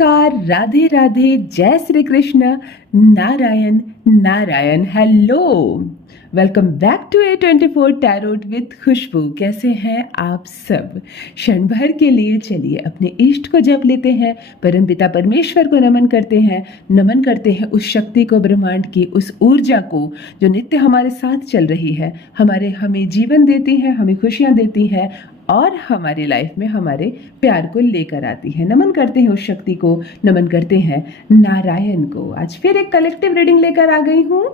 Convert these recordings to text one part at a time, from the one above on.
नमस्कार, राधे राधे, जय Shri Krishna, Narayan Narayan. Hello, welcome back to A24 tarot with Khushboo. कैसे हैं आप सब? क्षण भर के लिए चलिए अपने इष्ट को जप लेते हैं, परमपिता परमेश्वर को नमन करते हैं उस शक्ति को, ब्रह्मांड की उस ऊर्जा को जो नित्य हमारे साथ चल रही है, हमें जीवन देती है, हमें खुशियाँ देती है और हमारी लाइफ में हमारे प्यार को लेकर आती है। नमन करते हैं उस शक्ति को, नमन करते हैं नारायण को। आज फिर एक कलेक्टिव रीडिंग लेकर आ गई हूँ।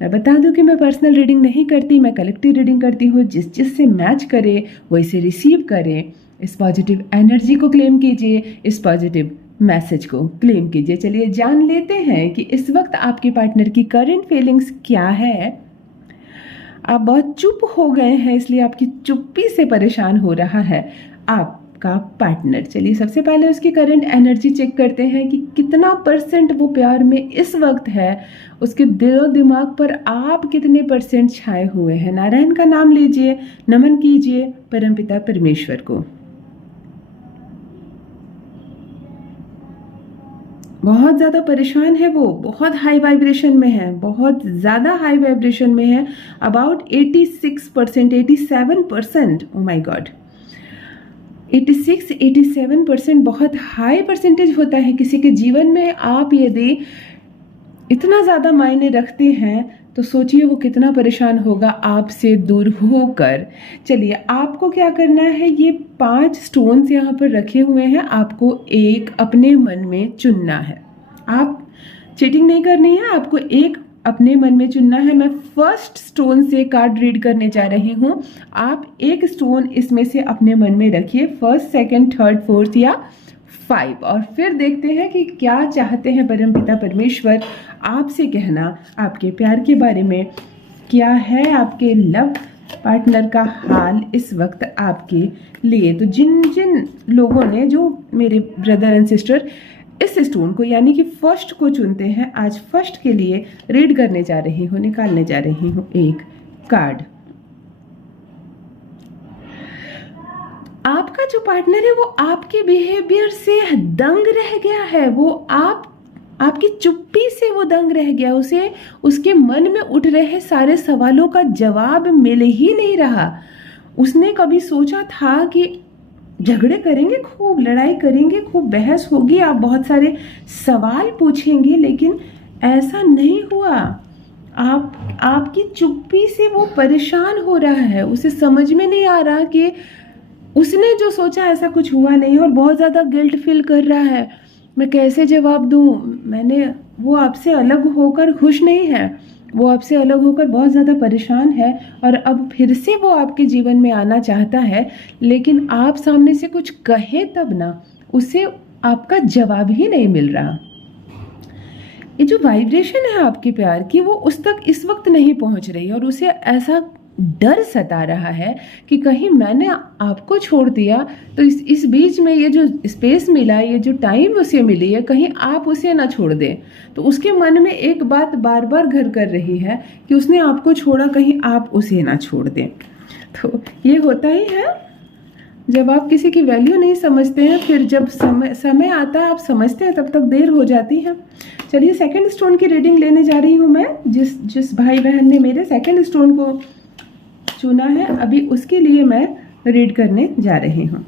मैं बता दूं कि मैं पर्सनल रीडिंग नहीं करती, मैं कलेक्टिव रीडिंग करती हूँ। जिससे मैच करे वो इसे रिसीव करे। इस पॉजिटिव एनर्जी को क्लेम कीजिए, इस पॉजिटिव मैसेज को क्लेम कीजिए। चलिए जान लेते हैं कि इस वक्त आपके पार्टनर की करंट फीलिंग्स क्या है। आप बहुत चुप हो गए हैं, इसलिए आपकी चुप्पी से परेशान हो रहा है आपका पार्टनर। चलिए सबसे पहले उसकी करंट एनर्जी चेक करते हैं कि कितना % वो प्यार में इस वक्त है। उसके दिलो दिमाग पर आप कितने % छाए हुए हैं। नारायण का नाम लीजिए, नमन कीजिए परमपिता परमेश्वर को। बहुत ज़्यादा परेशान है वो, बहुत हाई वाइब्रेशन में है, बहुत ज़्यादा हाई वाइब्रेशन में है। अबाउट 86%, 87%, ओ माय गॉड, 86-87% बहुत हाई % होता है किसी के जीवन में। आप यदि इतना ज़्यादा मायने रखते हैं तो सोचिए वो कितना परेशान होगा आपसे दूर होकर। चलिए आपको क्या करना है, ये 5 स्टोन्स यहाँ पर रखे हुए हैं, आपको एक अपने मन में चुनना है। आप चीटिंग नहीं करनी है, आपको एक अपने मन में चुनना है। मैं फर्स्ट स्टोन से कार्ड रीड करने जा रही हूँ। आप एक स्टोन इसमें से अपने मन में रखिए, फर्स्ट, सेकंड, थर्ड, फोर्थ या 5, और फिर देखते हैं कि क्या चाहते हैं परमपिता परमेश्वर आपसे कहना आपके प्यार के बारे में। क्या है आपके लव पार्टनर का हाल इस वक्त आपके लिए। तो जिन जिन लोगों ने, जो मेरे ब्रदर एंड सिस्टर इस स्टोन को यानी कि फर्स्ट को चुनते हैं, आज फर्स्ट के लिए रीड करने जा रही हूँ, निकालने जा रही हूँ एक कार्ड। आपका जो पार्टनर है वो आपके बिहेवियर से दंग रह गया है। वो आपकी चुप्पी से वो दंग रह गया। उसे उसके मन में उठ रहे सारे सवालों का जवाब मिल ही नहीं रहा। उसने कभी सोचा था कि झगड़े करेंगे, खूब लड़ाई करेंगे, खूब बहस होगी, आप बहुत सारे सवाल पूछेंगे, लेकिन ऐसा नहीं हुआ। आपकी चुप्पी से वो परेशान हो रहा है। उसे समझ में नहीं आ रहा कि उसने जो सोचा ऐसा कुछ हुआ नहीं, और बहुत ज़्यादा गिल्ट फील कर रहा है। मैं कैसे जवाब दूँ? वो आपसे अलग होकर खुश नहीं है, वो आपसे अलग होकर बहुत ज़्यादा परेशान है, और अब फिर से वो आपके जीवन में आना चाहता है, लेकिन आप सामने से कुछ कहे तब ना, उसे आपका जवाब ही नहीं मिल रहा। ये जो वाइब्रेशन है आपके प्यार की, वो उस तक इस वक्त नहीं पहुंच रही, और उसे ऐसा डर सता रहा है कि कहीं मैंने आपको छोड़ दिया तो इस बीच में ये जो स्पेस मिला, ये जो टाइम उसे मिली है, कहीं आप उसे ना छोड़ दें। तो उसके मन में एक बात बार बार घर कर रही है कि उसने आपको छोड़ा, कहीं आप उसे ना छोड़ दें। तो ये होता ही है जब आप किसी की वैल्यू नहीं समझते हैं, फिर जब समय आता है आप समझते हैं, तब तक देर हो जाती है। चलिए सेकंड स्टोन की रीडिंग लेने जा रही हूँ मैं। जिस भाई बहन ने मेरे सेकंड स्टोन को चुना है, अभी उसके लिए मैं रीड करने जा रही हूँ।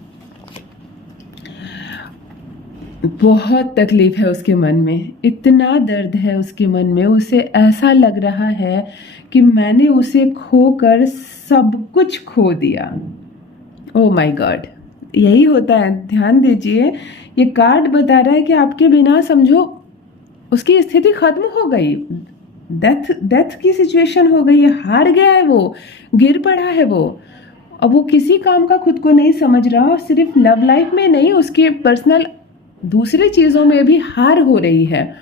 बहुत तकलीफ है उसके मन में, इतना दर्द है उसके मन में। उसे ऐसा लग रहा है कि मैंने उसे खोकर सब कुछ खो दिया। ओह माय गॉड, यही होता है। ध्यान दीजिए, ये कार्ड बता रहा है कि आपके बिना समझो उसकी स्थिति खत्म हो गई, डेथ की सिचुएशन हो गई है, हार गया है, वो गिर पड़ा है वो। अब वो किसी काम का खुद को नहीं समझ रहा, सिर्फ लव लाइफ में नहीं, उसके पर्सनल दूसरी चीज़ों में भी हार हो रही है।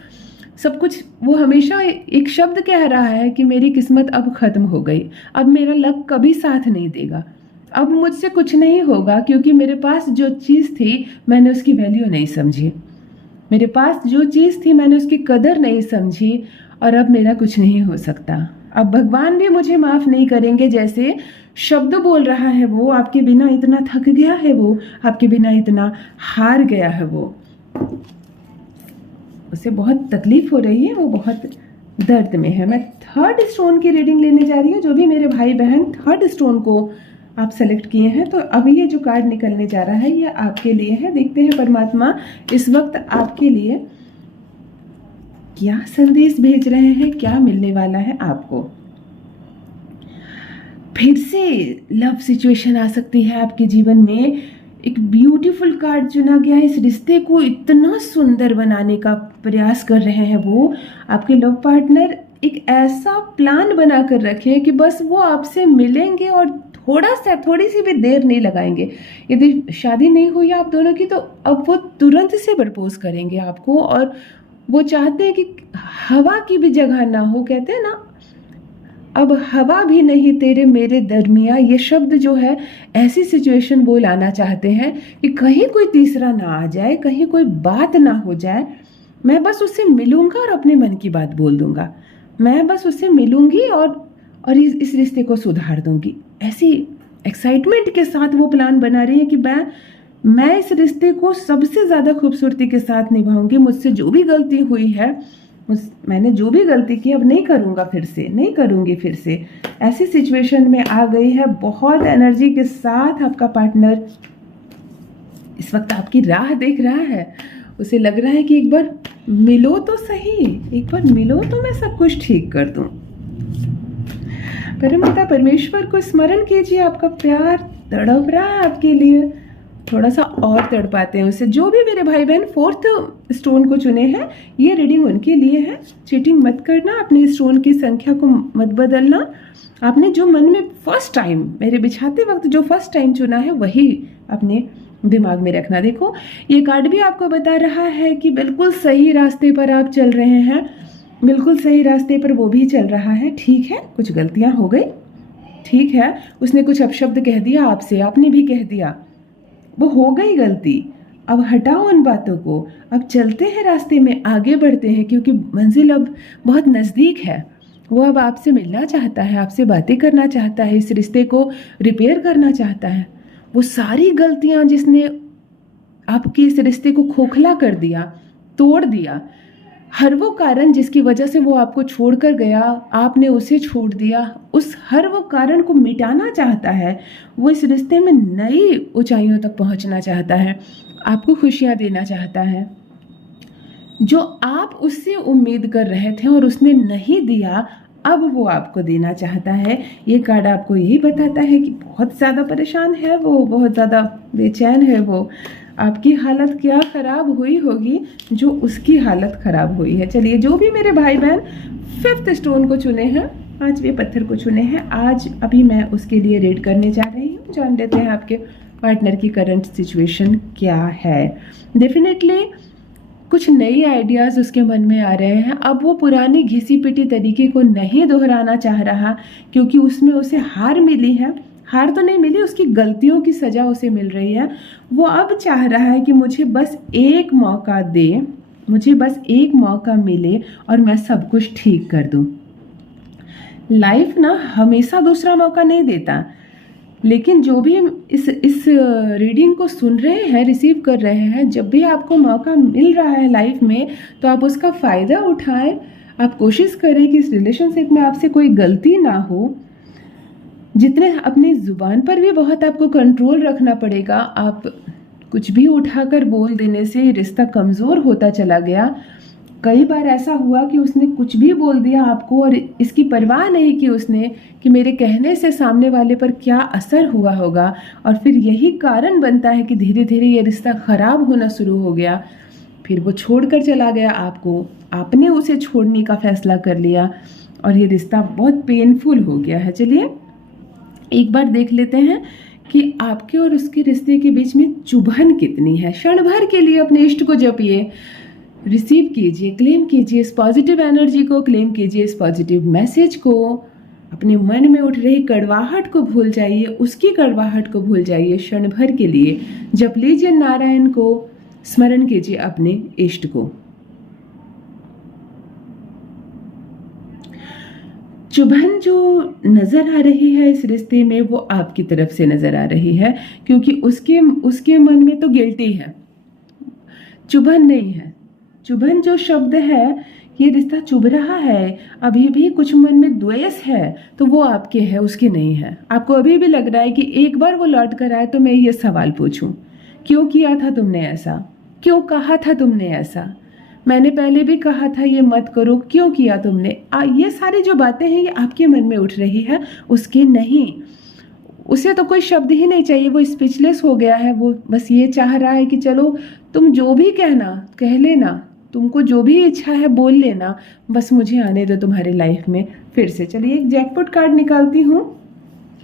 सब कुछ वो हमेशा एक शब्द कह रहा है कि मेरी किस्मत अब ख़त्म हो गई, अब मेरा लक कभी साथ नहीं देगा, अब मुझसे कुछ नहीं होगा, क्योंकि मेरे पास जो चीज़ थी मैंने उसकी वैल्यू नहीं समझी, मेरे पास जो चीज़ थी मैंने उसकी कदर नहीं समझी, और अब मेरा कुछ नहीं हो सकता। अब भगवान भी मुझे माफ़ नहीं करेंगे, जैसे शब्द बोल रहा है वो। आपके बिना इतना थक गया है वो, आपके बिना इतना हार गया है वो। उसे बहुत तकलीफ हो रही है, वो बहुत दर्द में है। मैं थर्ड स्टोन की रीडिंग लेने जा रही हूँ। जो भी मेरे भाई बहन थर्ड स्टोन को आप सेलेक्ट किए हैं, तो अब ये जो कार्ड निकलने जा रहा है ये आपके लिए है। देखते हैं परमात्मा इस वक्त आपके लिए क्या संदेश भेज रहे हैं, क्या मिलने वाला है आपको। फिर से लव सिचुएशन आ सकती है आपके जीवन में। एक ब्यूटीफुल कार्ड चुना गया है। इस रिश्ते को इतना सुंदर बनाने का प्रयास कर रहे हैं वो आपके लव पार्टनर। एक ऐसा प्लान बना कर रखे हैं कि बस वो आपसे मिलेंगे और थोड़ी सी भी देर नहीं लगाएंगे। यदि शादी नहीं हुई आप दोनों की, तो अब वो तुरंत से प्रपोज करेंगे आपको। और वो चाहते हैं कि हवा की भी जगह ना हो। कहते हैं ना, अब हवा भी नहीं तेरे मेरे दरमिया। ये शब्द जो है, ऐसी सिचुएशन वो लाना चाहते हैं कि कहीं कोई तीसरा ना आ जाए, कहीं कोई बात ना हो जाए। मैं बस उससे मिलूंगा और अपने मन की बात बोल दूंगा। मैं बस उससे मिलूंगी और इस रिश्ते को सुधार दूंगी। ऐसी एक्साइटमेंट के साथ वो प्लान बना रही है कि मैं इस रिश्ते को सबसे ज़्यादा खूबसूरती के साथ निभाऊंगी। मुझसे जो भी गलती हुई है, मैंने जो भी गलती की, अब नहीं करूँगा, फिर से नहीं करूँगी फिर से। ऐसी सिचुएशन में आ गई है। बहुत एनर्जी के साथ आपका पार्टनर इस वक्त आपकी राह देख रहा है। उसे लग रहा है कि एक बार मिलो तो सही, एक बार मिलो तो मैं सब कुछ ठीक कर दूँ। परमपिता परमेश्वर को स्मरण कीजिए। आपका प्यार तड़प रहा है आपके लिए। थोड़ा सा और तड़पाते हैं उसे। जो भी मेरे भाई बहन फोर्थ स्टोन को चुने हैं, ये रीडिंग उनके लिए है। चीटिंग मत करना, अपने स्टोन की संख्या को मत बदलना। आपने जो मन में फर्स्ट टाइम मेरे बिछाते वक्त जो फर्स्ट टाइम चुना है, वही अपने दिमाग में रखना। देखो, ये कार्ड भी आपको बता रहा है कि बिल्कुल सही रास्ते पर आप चल रहे हैं। बिल्कुल सही रास्ते पर वो भी चल रहा है। ठीक है, कुछ गलतियां हो गई, ठीक है। उसने कुछ अपशब्द कह दिया आपसे, आपने भी कह दिया, वो हो गई गलती। अब हटाओ उन बातों को, अब चलते हैं रास्ते में, आगे बढ़ते हैं, क्योंकि मंजिल अब बहुत नज़दीक है। वो अब आपसे मिलना चाहता है, आपसे बातें करना चाहता है, इस रिश्ते को रिपेयर करना चाहता है। वो सारी गलतियां जिसने आपके इस रिश्ते को खोखला कर दिया, तोड़ दिया, हर वो कारण जिसकी वजह से वो आपको छोड़कर गया, आपने उसे छोड़ दिया, उस हर वो कारण को मिटाना चाहता है। वो इस रिश्ते में नई ऊंचाइयों तक पहुंचना चाहता है, आपको खुशियां देना चाहता है। जो आप उससे उम्मीद कर रहे थे और उसने नहीं दिया, अब वो आपको देना चाहता है। ये कार्ड आपको यही बताता है कि बहुत ज़्यादा परेशान है वो, बहुत ज़्यादा बेचैन है वो। आपकी हालत क्या ख़राब हुई होगी जो उसकी हालत ख़राब हुई है। चलिए, जो भी मेरे भाई बहन फिफ्थ स्टोन को चुने हैं, 5वें पत्थर को चुने हैं, आज अभी मैं उसके लिए रीड करने जा रही हूँ। जान लेते हैं आपके पार्टनर की करंट सिचुएशन क्या है। डेफिनेटली कुछ नई आइडियाज़ उसके मन में आ रहे हैं। अब वो पुरानी घिसी पिटी तरीके को नहीं दोहराना चाह रहा, क्योंकि उसमें उसे हार मिली है। हार तो नहीं मिली, उसकी गलतियों की सज़ा उसे मिल रही है। वो अब चाह रहा है कि मुझे बस एक मौका दे, मुझे बस एक मौका मिले और मैं सब कुछ ठीक कर दूं। लाइफ ना हमेशा दूसरा मौका नहीं देता, लेकिन जो भी इस रीडिंग को सुन रहे हैं, रिसीव कर रहे हैं, जब भी आपको मौका मिल रहा है लाइफ में, तो आप उसका फ़ायदा उठाएं। आप कोशिश करें कि इस रिलेशनशिप में आपसे कोई गलती ना हो। जितने अपनी ज़ुबान पर भी बहुत आपको कंट्रोल रखना पड़ेगा। आप कुछ भी उठाकर बोल देने से रिश्ता कमज़ोर होता चला गया। कई बार ऐसा हुआ कि उसने कुछ भी बोल दिया आपको और इसकी परवाह नहीं की उसने कि मेरे कहने से सामने वाले पर क्या असर हुआ होगा, और फिर यही कारण बनता है कि धीरे धीरे ये रिश्ता ख़राब होना शुरू हो गया। फिर वो छोड़कर चला गया आपको, आपने उसे छोड़ने का फैसला कर लिया और ये रिश्ता बहुत पेनफुल हो गया है। चलिए, एक बार देख लेते हैं कि आपके और उसके रिश्ते के बीच में चुभन कितनी है। क्षण भर के लिए अपने इष्ट को जपिए, रिसीव कीजिए, क्लेम कीजिए इस पॉजिटिव एनर्जी को, क्लेम कीजिए इस पॉजिटिव मैसेज को। अपने मन में उठ रही कड़वाहट को भूल जाइए, उसकी कड़वाहट को भूल जाइए। क्षण भर के लिए जप लीजिए नारायण को, स्मरण कीजिए अपने इष्ट को। चुभन जो नज़र आ रही है इस रिश्ते में, वो आपकी तरफ से नज़र आ रही है, क्योंकि उसके मन में तो गिल्टी है, चुभन नहीं है। चुभन जो शब्द है, ये रिश्ता चुभ रहा है, अभी भी कुछ मन में द्वेष है, तो वो आपके है, उसके नहीं है। आपको अभी भी लग रहा है कि एक बार वो लौट कर आए तो मैं ये सवाल पूछूं, क्यों किया था तुमने ऐसा, क्यों कहा था तुमने ऐसा, मैंने पहले भी कहा था ये मत करो, क्यों किया तुमने। ये सारी जो बातें हैं ये आपके मन में उठ रही है, उसके नहीं। उसे तो कोई शब्द ही नहीं चाहिए, वो स्पीचलेस हो गया है। वो बस ये चाह रहा है कि चलो तुम जो भी कहना कह लेना, तुमको जो भी इच्छा है बोल लेना, बस मुझे आने दो तुम्हारी लाइफ में फिर से। चलिए एक जैकपॉट कार्ड निकालती हूँ,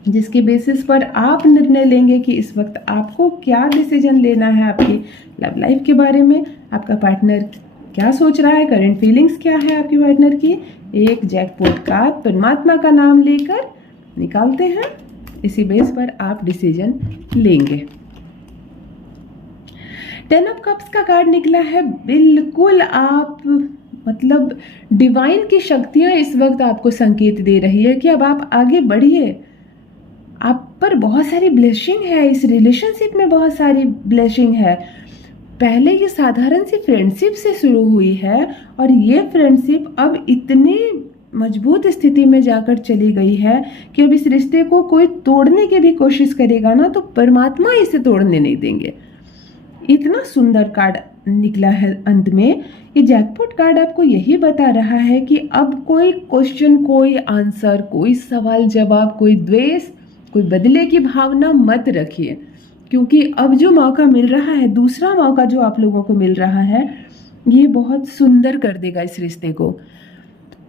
जिसके बेसिस पर आप निर्णय लेंगे कि इस वक्त आपको क्या डिसीजन लेना है आपकी लव लाइफ के बारे में। आपका पार्टनर क्या सोच रहा है, करंट फीलिंग्स क्या है आपके पार्टनर की। एक जैकपॉट कार्ड परमात्मा का नाम लेकर निकालते हैं, इसी बेस पर आप डिसीजन लेंगे। 10 ऑफ कप्स का कार्ड निकला है। बिल्कुल आप मतलब डिवाइन की शक्तियां इस वक्त आपको संकेत दे रही है कि अब आप आगे बढ़िए। आप पर बहुत सारी ब्लेसिंग है, इस रिलेशनशिप में बहुत सारी ब्लेसिंग है। पहले ये साधारण सी फ्रेंडशिप से शुरू हुई है और ये फ्रेंडशिप अब इतनी मजबूत स्थिति में जाकर चली गई है कि अब इस रिश्ते को कोई तोड़ने की भी कोशिश करेगा ना तो परमात्मा इसे तोड़ने नहीं देंगे। इतना सुंदर कार्ड निकला है अंत में। ये जैकपॉट कार्ड आपको यही बता रहा है कि अब कोई क्वेश्चन, कोई आंसर, कोई सवाल जवाब, कोई द्वेष, कोई बदले की भावना मत रखिए, क्योंकि अब जो मौका मिल रहा है, दूसरा मौका जो आप लोगों को मिल रहा है, ये बहुत सुंदर कर देगा इस रिश्ते को।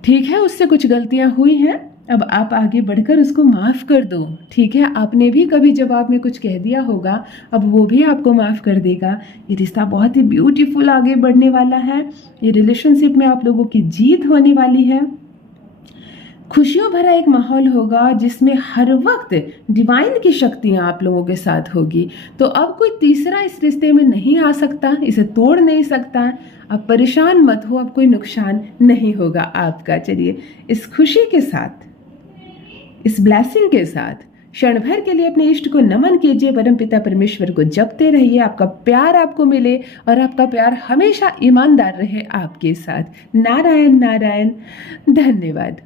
ठीक है, उससे कुछ गलतियां हुई हैं, अब आप आगे बढ़कर उसको माफ़ कर दो। ठीक है, आपने भी कभी जवाब में कुछ कह दिया होगा, अब वो भी आपको माफ़ कर देगा। ये रिश्ता बहुत ही ब्यूटीफुल आगे बढ़ने वाला है। ये रिलेशनशिप में आप लोगों की जीत होने वाली है। खुशियों भरा एक माहौल होगा जिसमें हर वक्त डिवाइन की शक्तियाँ आप लोगों के साथ होगी। तो अब कोई तीसरा इस रिश्ते में नहीं आ सकता, इसे तोड़ नहीं सकता। आप परेशान मत हो, अब कोई नुकसान नहीं होगा आपका। चलिए इस खुशी के साथ, इस ब्लेसिंग के साथ क्षण भर के लिए अपने इष्ट को नमन कीजिए, परमपिता परमेश्वर को जपते रहिए, आपका प्यार आपको मिले और आपका प्यार हमेशा ईमानदार रहे आपके साथ। नारायण नारायण। धन्यवाद।